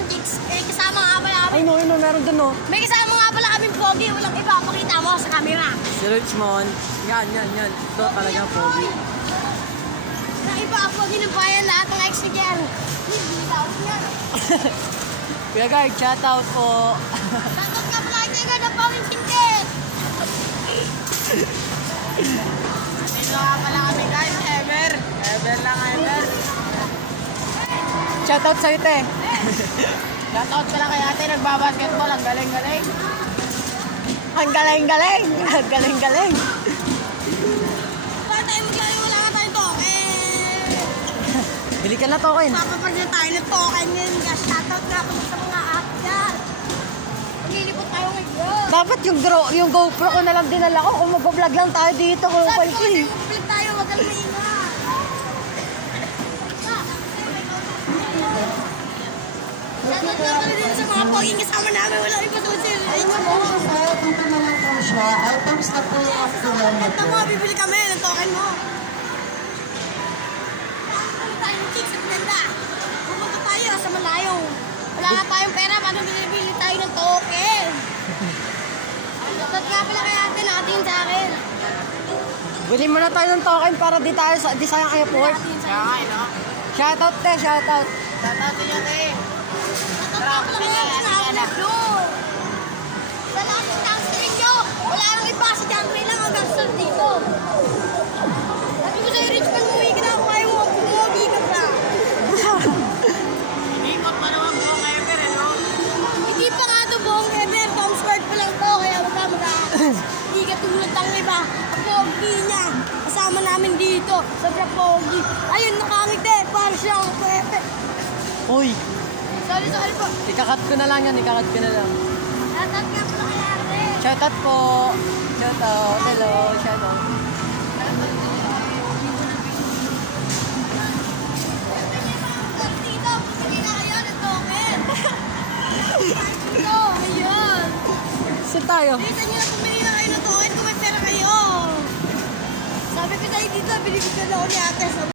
ng chicks. Eh, kasama nga pala kami. Ay, no, meron dun, no. May kasama nga pala kaming pogi. Walang iba. Pakita mo sa camera. Si Richmond. Yan. Ito talagang pogi. Walang iba. Ang pogi ng bayan. Lahat ng ex ni Jen. Hindi daw yan. Kuya Guard, shoutout po. Shoutout nga pala kayo nga ng pawing sintet. Dito nga pala kami guys. Ever. Ever lang, ever. Shoutout sa'yo, te. Shoutout pala kay ate. Nagbabasketball. Ang galing-galing. Ang galing-galing. Ang galing-galing. Para tayo maglayo. Wala nga tayong token. Bili ka na token. Papapag na tayo ng token ngayon. Shoutout nga pala sa mga app dyan. Maglilipot tayo ngayon. Dapat yung GoPro ko na lang dinala ko kung mag-vlog lang tayo dito. Kung Sabi ko pwede. kasi mag-vlog tayo. Wag kang maingat. Shoutout nga pala din sa mga poging kasama namin. Walang iba sa sila. Dito na lang po siya. Items na po yung after Ito mo, bibili kami ng token mo. Ano tayong chicks at ganda? Pupunta tayo sa malayo. Wala nga tayong pera, paano bibili tayo ng token? Shoutout nga pala kay ate, nakatingin sa akin. Bili mo na tayo ng token para di sayang airport. Kaya no? Shoutout, te. Shoutout. Shoutout niya kay. Shoutout nga pala kay ate, no? Sa lahat ng downstream nyo, wala nang iba, si Jamie lang ang downstream dito. Sabi ko sa'yo, Richmond, umuwi ka na ako kayo mo, pumuwi ka pa. Hindi pa pa naman buong ever, no? Hindi pa nga ito buong ever, Tom Squad pa lang to, kaya wag ka hindi ka tulad ng iba. Ang pogi niya, kasama namin dito, sobrang pogi. Ayun, nakangiti, para siyang pepe. Uy, Sorry po. ikakat ko na lang yan. Ikakat ko na lang. Shoutout nga pala kay ate. Shoutout po. Shoutout. Hello. Shoutout. Dito, bumili na kayo ng token. Ito, ayun. Saan tayo? Bilisan nyo na bumili na kayo ng token kung may pera kayo. Sabi ko sa'yo dito, binibigyan ako ni ate.